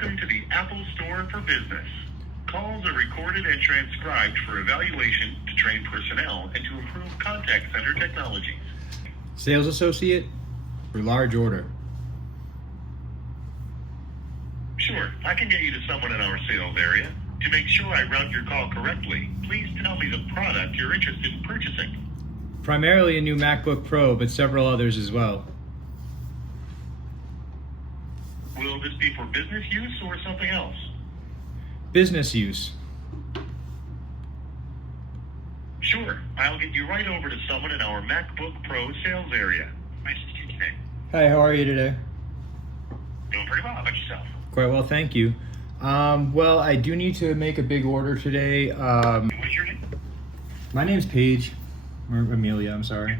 Welcome to the Apple Store for Business. Calls are recorded and transcribed for evaluation, to train personnel, and to improve contact center technologies. Sales associate for large order. Sure, I can get you to someone in our sales area. To make sure I route your call correctly, please tell me the product you're interested in purchasing. Primarily a new MacBook Pro, but several others as well. Will this be for business use or something else? Business use. Sure, I'll get you right over to someone in our MacBook Pro sales area. Nice to see you today. Hi, how are you today? Doing pretty well. How about yourself? Quite well, thank you. Well, I do need to make a big order today. What's your name? My name's Paige. Or Amelia, I'm sorry.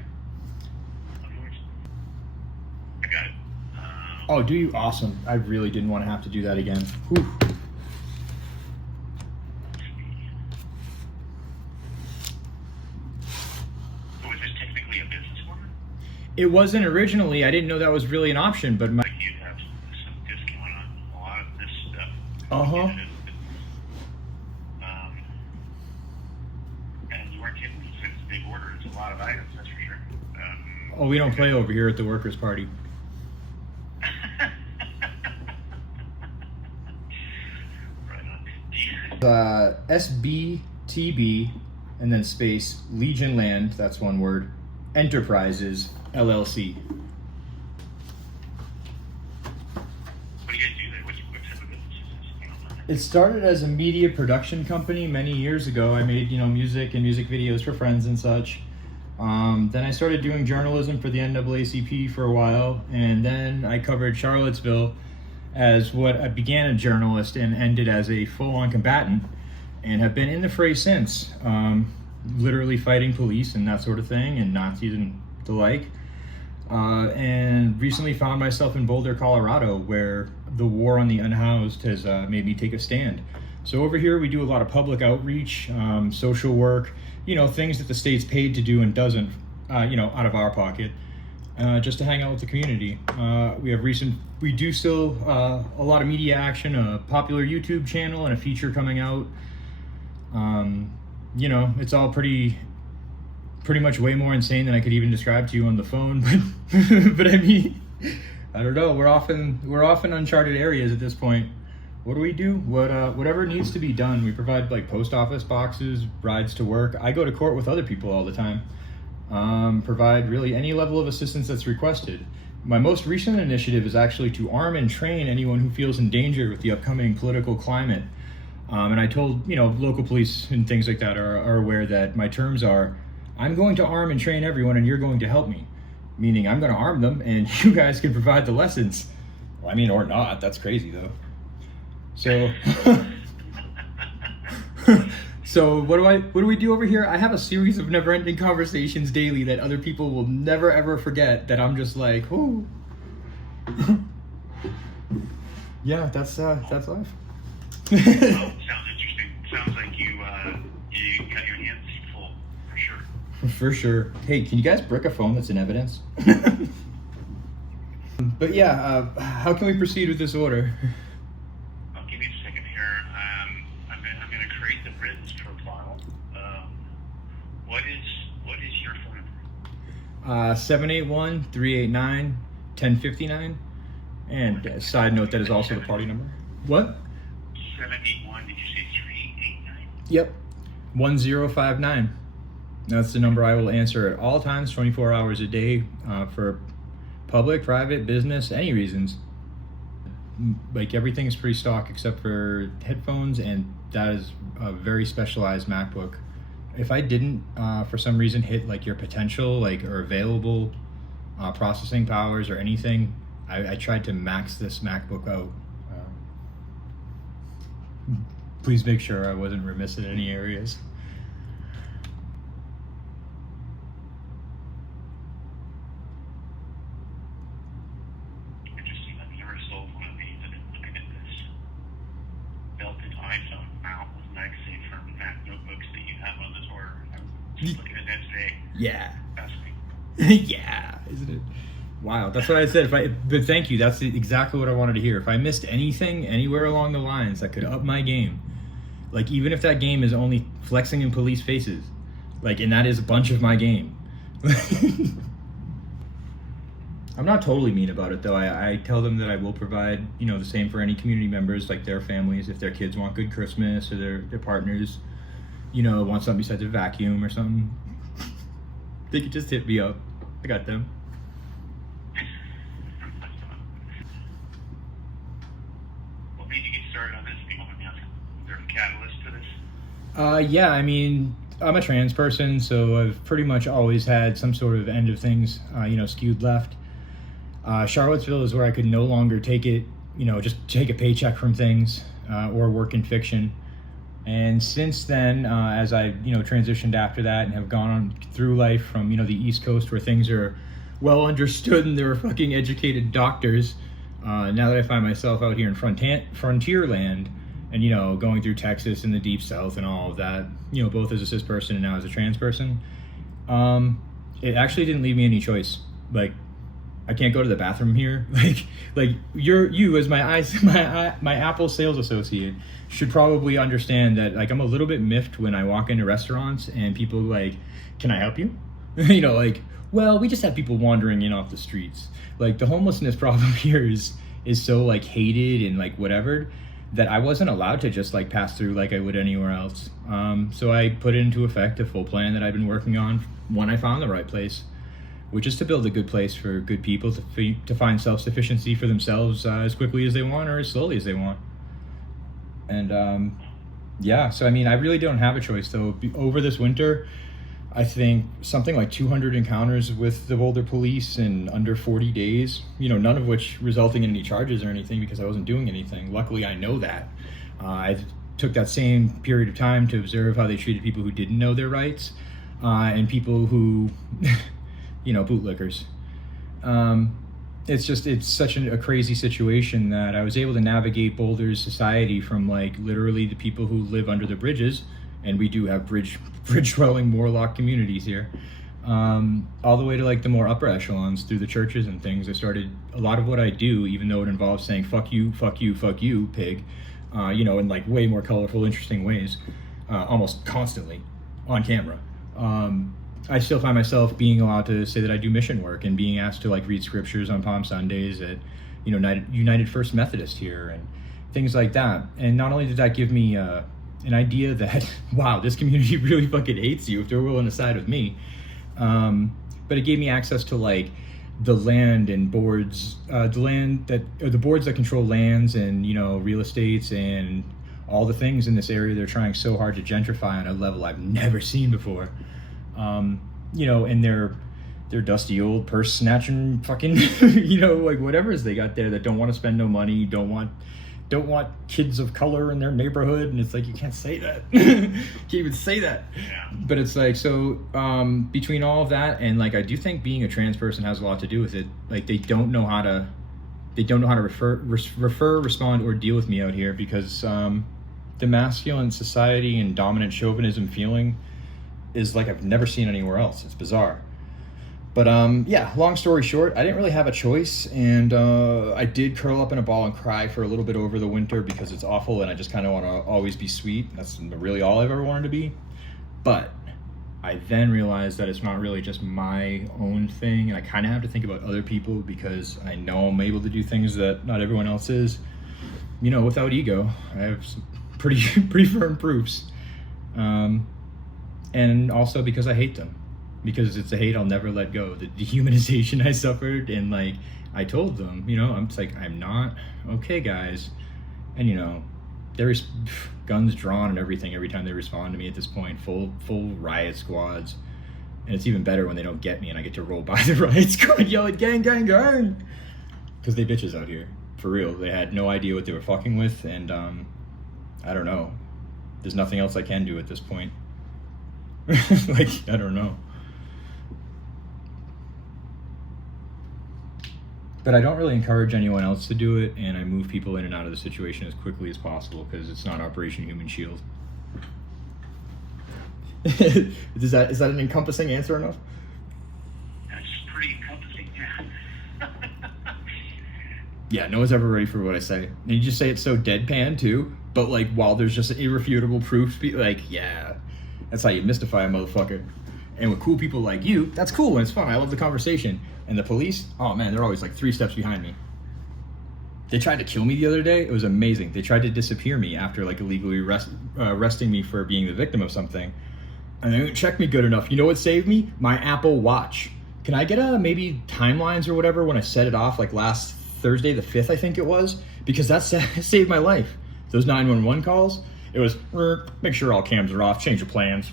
I got it. Oh, do you? Awesome. I really didn't want to have to do that again. Whew. So is this technically a business order? It wasn't originally. I didn't know that was really an option, but my... Like you'd have some discount on a lot of this stuff. Uh-huh. And you weren't kidding. It's a big order. It's a lot of items, that's for sure. Oh, we don't play over here at the workers' party. SBTB and then space Legion Land, that's one word, Enterprises LLC. What do you guys do there? What type of business is this? It started as a media production company many years ago. I made, music and music videos for friends and such. Then I started doing journalism for the NAACP for a while, and then I covered Charlottesville as what I began a journalist and ended as a full-on combatant, and have been in the fray since, literally fighting police and that sort of thing, and Nazis and the like. And recently found myself in Boulder, Colorado, where the war on the unhoused has made me take a stand. So over here we do a lot of public outreach, social work, things that the state's paid to do and doesn't, out of our pocket. Just to hang out with the community. We do still a lot of media action, a popular YouTube channel, and a feature coming out. It's all pretty much way more insane than I could even describe to you on the phone. But I mean, I don't know. We're off in uncharted areas at this point. What do we do? Whatever needs to be done. We provide like post office boxes, rides to work. I go to court with other people all the time. Provide really any level of assistance that's requested. My most recent initiative is actually to arm and train anyone who feels in danger with the upcoming political climate. And I told, local police and things like that are aware that my terms are, I'm going to arm and train everyone and you're going to help me. Meaning I'm going to arm them and you guys can provide the lessons. Well, or not. That's crazy though. So... So what do we do over here? I have a series of never-ending conversations daily that other people will never ever forget, that I'm just like, ooh. Yeah, that's life. Well, sounds interesting. Sounds like you got your hands full, for sure. For sure. Hey, can you guys brick a phone that's in evidence? But yeah, how can we proceed with this order? Give me a second here. I'm going to create the written profile. What is your phone number? 781-389-1059. And side note, that is also the party number. What? 781, did you say 389? Yep. 1059. That's the number I will answer at all times, 24 hours a day, for public, private, business, any reasons. Like everything is free stock except for headphones, and that is a very specialized MacBook. If I didn't, for some reason, hit like your potential, or available processing powers or anything, I tried to max this MacBook out. Please make sure I wasn't remiss in any areas. Interesting. I've never sold one of these. I've been looking at this built-in iPhone mount with MagSafe for Mac notebooks that you have on this order. I'm just looking at that today. Yeah. Fascinating. Yeah, isn't it? Wow, that's what I said. But thank you. That's exactly what I wanted to hear. If I missed anything anywhere along the lines that could up my game, like even if that game is only flexing in police faces, like, and that is a bunch of my game. I'm not totally mean about it though. I tell them that I will provide, the same for any community members, like their families, if their kids want good Christmas or their partners, want something besides a vacuum or something. They could just hit me up. I got them. What made you get started on this? Do you want me to ask? Was there a catalyst to this? Yeah, I mean, I'm a trans person, so I've pretty much always had some sort of end of things, skewed left. Charlottesville is where I could no longer take it, just take a paycheck from things or work in fiction. And since then, as I, transitioned after that and have gone on through life from, the East Coast where things are well understood and there are fucking educated doctors, now that I find myself out here in frontier land and, going through Texas and the Deep South and all of that, both as a cis person and now as a trans person, it actually didn't leave me any choice. Like, I can't go to the bathroom here. Like you as my Apple sales associate should probably understand that, like, I'm a little bit miffed when I walk into restaurants and people like, can I help you? Well, we just have people wandering in off the streets. Like, the homelessness problem here is so like hated and like whatever that I wasn't allowed to just like pass through like I would anywhere else. So I put into effect a full plan that I've been working on when I found the right place, which is to build a good place for good people to find self-sufficiency for themselves as quickly as they want or as slowly as they want. And yeah, so I mean, I really don't have a choice though. Over this winter, I think something like 200 encounters with the Boulder police in under 40 days, none of which resulting in any charges or anything because I wasn't doing anything. Luckily, I know that. I took that same period of time to observe how they treated people who didn't know their rights and people who... bootlickers. It's such a crazy situation that I was able to navigate Boulder's society from like literally the people who live under the bridges, and we do have bridge dwelling Morlock communities here, all the way to like the more upper echelons through the churches and things. I started a lot of what I do, even though it involves saying fuck you, pig, in like way more colorful, interesting ways, almost constantly on camera. I still find myself being allowed to say that I do mission work and being asked to like read scriptures on Palm Sundays at United First Methodist here and things like that. And not only did that give me an idea that wow, this community really fucking hates you if they're willing to side with me, but it gave me access to like the land and boards, the boards that control lands and real estates and all the things in this area they're trying so hard to gentrify on a level I've never seen before. And their dusty old purse snatching fucking, like whatever's they got there that don't want to spend no money, don't want kids of color in their neighborhood, and it's like you can't say that, can't even say that. Yeah. But it's like so between all of that and like I do think being a trans person has a lot to do with it. Like they don't know how to refer, respond, or deal with me out here because the masculine society and dominant chauvinism feeling is like I've never seen anywhere else. It's bizarre. But yeah, long story short, I didn't really have a choice, and I did curl up in a ball and cry for a little bit over the winter because it's awful and I just kind of want to always be sweet. That's really all I've ever wanted to be. But I then realized that it's not really just my own thing, and I kind of have to think about other people because I know I'm able to do things that not everyone else is, without ego. I have some pretty firm proofs. And also because I hate them, because it's a hate I'll never let go. The dehumanization I suffered, and like I told them, I'm just like, I'm not okay, guys. And there's guns drawn and everything every time they respond to me at this point, full riot squads. And it's even better when they don't get me and I get to roll by the riot squad yelling gang, gang, gang, because they bitches out here for real. They had no idea what they were fucking with, and I don't know, there's nothing else I can do at this point. Like, I don't know. But I don't really encourage anyone else to do it, and I move people in and out of the situation as quickly as possible because it's not Operation Human Shield. Is that an encompassing answer enough? That's pretty encompassing, yeah. Yeah, no one's ever ready for what I say. And you just say it so deadpan too, but like while there's just irrefutable proof, like, yeah, that's how you mystify a motherfucker. And with cool people like you, that's cool and it's fun. I love the conversation. And the police, oh man, they're always like 3 steps behind me. They tried to kill me the other day. It was amazing. They tried to disappear me after like illegally arresting me for being the victim of something. And they didn't check me good enough. You know what saved me? My Apple Watch. Can I get maybe timelines or whatever when I set it off like last Thursday the 5th, I think it was? Because that saved my life. Those 911 calls, it was, make sure all cams are off, change your plans.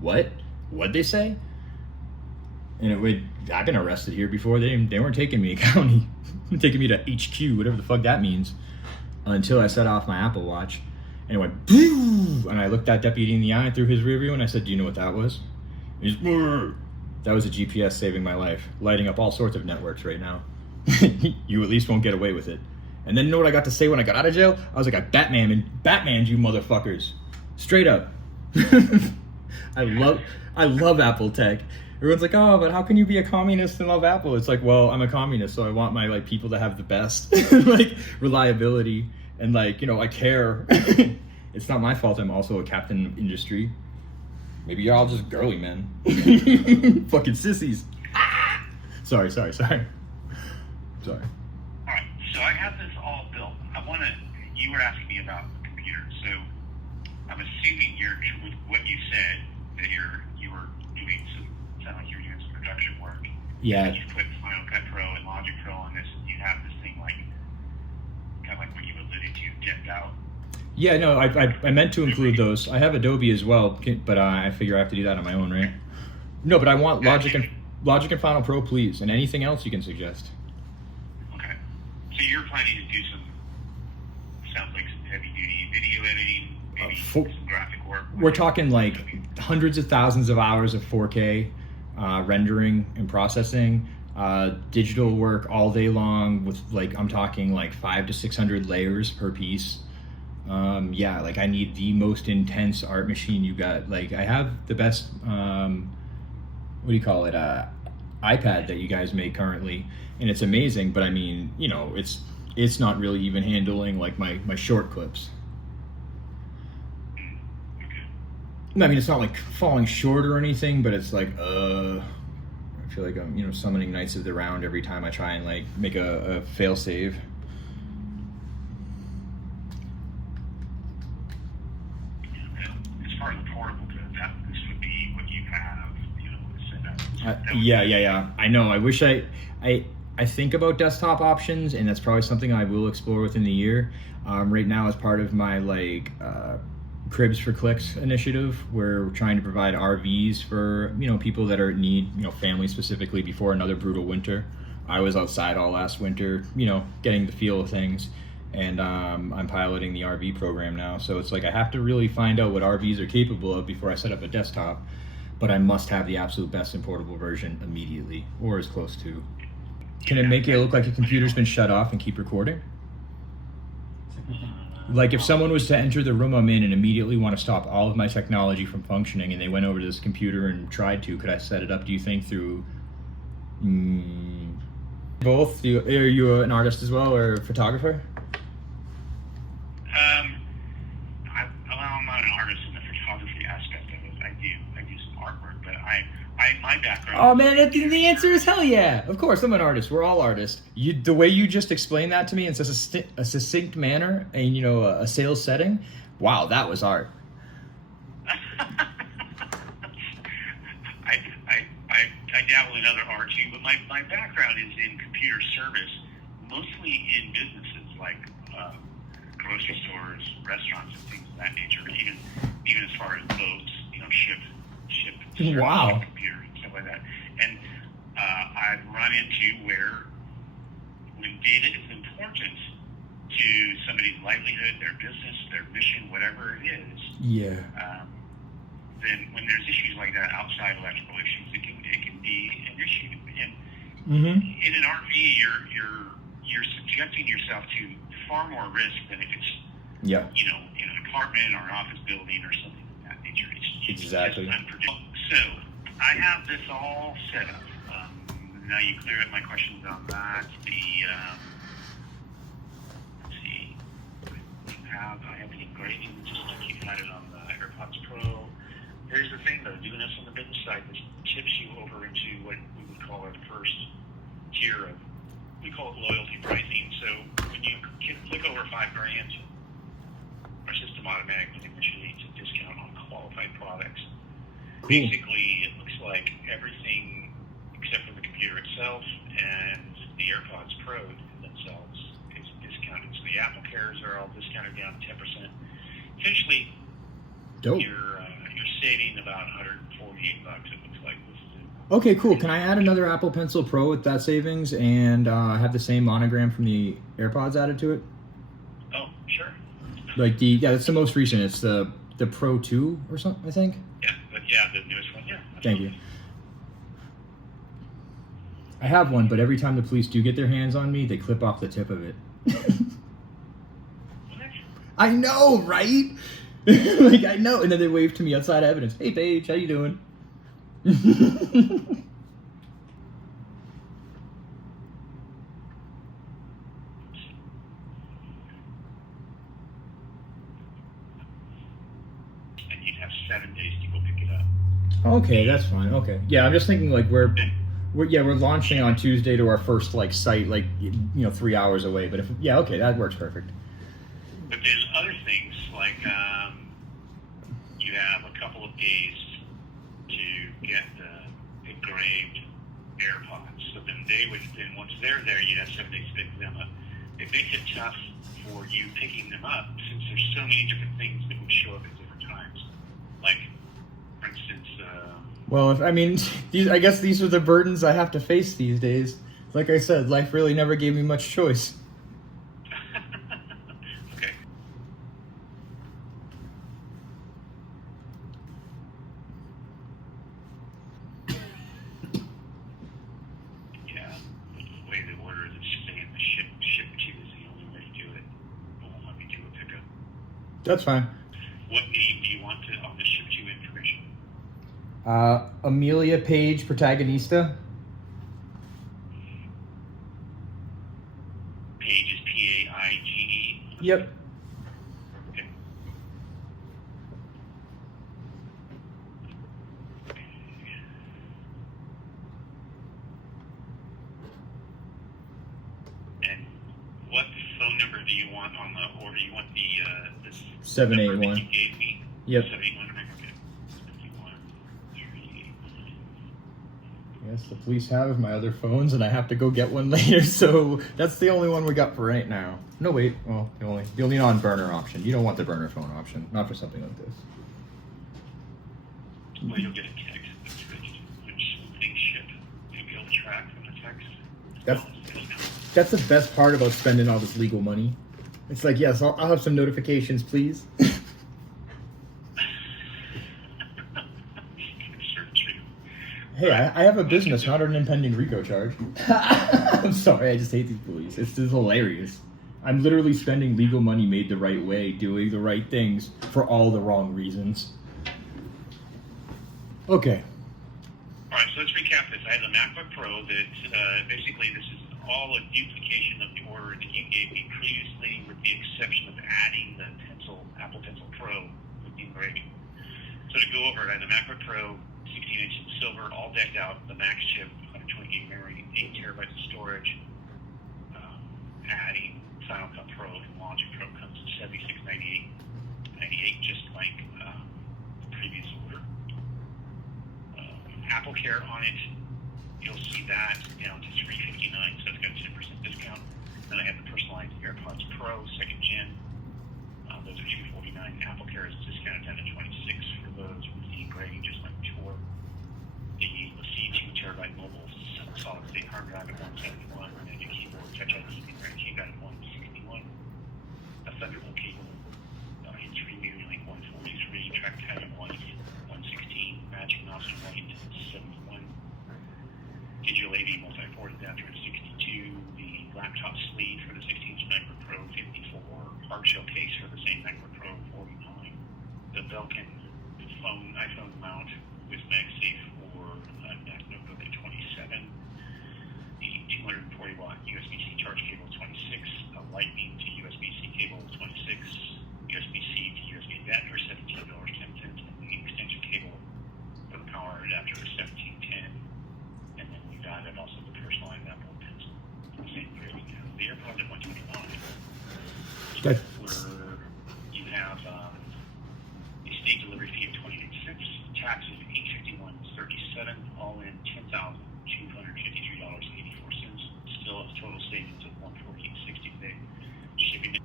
What? What'd they say? And I've been arrested here before. They weren't taking me to county. Taking me to HQ, whatever the fuck that means, until I set off my Apple Watch. And it went, boo! And I looked that deputy in the eye through his rear view and I said, do you know what that was? He's, that was a GPS saving my life, lighting up all sorts of networks right now. You at least won't get away with it. And then you know what I got to say when I got out of jail? I was like, I Batmaned you motherfuckers. Straight up. I love Apple tech. Everyone's like, oh, but how can you be a communist and love Apple? It's like, well, I'm a communist, so I want my like people to have the best like reliability and like, you know, I care. It's not my fault I'm also a captain of industry. Maybe you're all just girly men. Fucking sissies. Ah! Sorry. All right, so I have this all built. You were asking me about the computer, so I'm assuming with what you said that you were doing sound like you were doing some production work. Yeah. And you put Final Cut Pro and Logic Pro on this. You have this thing like kind of like what you alluded to, decked out. Yeah, no, I meant to include those. I have Adobe as well, but I figure I have to do that on my own, right? No, but I want Logic and Final Pro, please, and anything else you can suggest. Okay. So you're planning to do sounds like some heavy duty video editing, maybe some graphic work. We're talking like hundreds of thousands of hours of 4K rendering and processing, digital work all day long with like, I'm talking like 500 to 600 layers per piece. Yeah, like I need the most intense art machine you got. Like I have the best, what do you call it? iPad that you guys make currently, and it's amazing, but I mean, you know, it's not really even handling like my short clips. I mean, it's not like falling short or anything, but it's like, I feel like I'm, you know, summoning Knights of the Round every time I try and like make a fail save. As far as the portable goes, this would be what you have, you know, set up. Yeah. I know. I wish I think about desktop options, and that's probably something I will explore within the year. Right now, as part of my like Cribs for Clicks initiative, we're trying to provide RVs for, you know, people that are in need, you know, families specifically, before another brutal winter. I was outside all last winter, you know, getting the feel of things, and I'm piloting the RV program now. So it's like I have to really find out what RVs are capable of before I set up a desktop, but I must have the absolute best and portable version immediately, or as close to. Can it make it look like a computer's been shut off and keep recording? Like if someone was to enter the room I'm in and immediately want to stop all of my technology from functioning, and they went over to this computer and tried to, could I set it up, do you think, through both? Are you an artist as well, or a photographer? I'm not an artist in the photography aspect of it. I do some artwork, but my background. Oh man, the answer is hell yeah! Of course, I'm an artist. We're all artists. The way you just explained that to me in such a succinct manner, and you know, a sales setting, wow, that was art. I dabble in other art too, but my background is in computer service, mostly in businesses like grocery stores, restaurants, and things of that nature. Even as far as boats, you know, ship wow, computers and stuff like that. And I've run into where when data is important to somebody's livelihood, their business, their mission, whatever it is. Yeah. Then when there's issues like that outside electrical issues, it can be an issue. And in an RV, you're subjecting yourself to far more risk than if it's you know, in an apartment or an office building or something of that nature. It's exactly just unpredictable. So I have this all set up. Now you clear up my questions on that. it on the AirPods Pro. Here's the thing, though, doing this on the business side, this tips you over into what we would call our first tier of, we call it loyalty pricing. So when you click over $5,000, our system automatically negotiates a discount on qualified products. Cool. Basically, it looks like everything except for the computer itself and the AirPods Pro themselves is discounted. So the Apple Cares are all discounted down 10%. Essentially, Dope. you're saving about $148. It looks like. Okay, cool. Can I add another Apple Pencil Pro with that savings and have the same monogram from the AirPods added to it? Oh, sure. Like that's the most recent. It's the Pro 2 or something, I think. Yeah, the newest one. Yeah. Thank you. I have one, but every time the police do get their hands on me, they clip off the tip of it. I know, right? Like, I know. And then they wave to me outside evidence. Hey, Paige, how you doing? And you'd have 7 days to go pick it up. Okay, that's fine. Okay. Yeah, I'm just thinking like we're launching on Tuesday to our first like site, like 3 hours away. But okay, that works perfect. But there's other things like you have a couple of days to get the engraved AirPods. So then once they're there, you'd have 7 days to pick them up. It makes it tough for you picking them up since there's so many different things that would show up at different times. Like, for instance, I guess these are the burdens I have to face these days. Like I said, life really never gave me much choice. Okay. Yeah, the way the order is saying the ship to you is the only way to do it. It won't let me do a pickup. That's fine. What name do you want on the ship to you information? Amelia Page, Protagonista. Page is Paige. Yep. Okay. And what phone number do you want on the order? You want the 781. number that you gave me? Yep. 781. Okay. 781. 389. Yes, the police have my other phones, and I have to go get one later. So that's the only one we got for right now. No, wait. Well, the only non-burner option. You don't want the burner phone option, not for something like this. Well, you'll get a text that's switched, which things ship. You'll be able to track from the text. That's the best part about spending all this legal money. It's like, yes, I'll have some notifications, please. Hey, I have a business, not an impending RICO charge. I'm sorry, I just hate these police. This is hilarious. I'm literally spending legal money made the right way, doing the right things for all the wrong reasons. Okay. All right, so let's recap this. I have the MacBook Pro that basically this is all a duplication of the order that you gave me previously, with the exception of adding the Apple Pencil Pro with the engraving. So to go over it, I have the MacBook Pro, 16-inch silver, all decked out, the Max chip, 120 gig memory, 8 terabytes of storage. Adding Final Cut Pro and Logic Pro comes to $76.98, just like the previous order. Apple Care on it, you'll see that down to $359, so it's got a 10% discount. Then I have the personalized AirPods Pro, 2nd gen. Those are $249. Apple Care is discounted down to $26 for those with the engraving, just like before. The C2 terabyte mobile solid state hard drive at $171, and your keyboard, Touch ID, and keypad at $161. A Thunderbolt cable, H3 Media Link 143, trackpad at $116, matching mouse and white 71. Digital AV multi-port adapter at 62. The laptop sleeve for the 16-inch MacBook Pro 54. Hard shell case for the same MacBook Pro 49. The Belkin iPhone mount with MagSafe for Mac Notebook at 27. The 240 watt USB-C charge cable 26. A Good. where you have a state delivery fee of $28.06, tax of $851.37, all in $10,253.84. Still a total savings of $148.60 a day. Shipping.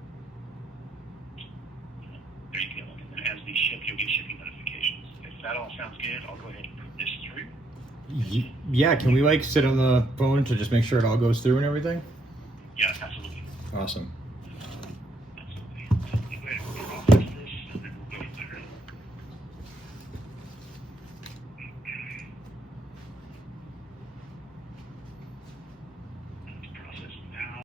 There you go. And then as these ship, you'll get shipping notifications. If that all sounds good, I'll go ahead and put this through. Yeah, can we like sit on the phone to just make sure it all goes through and everything? Yeah, absolutely. Awesome.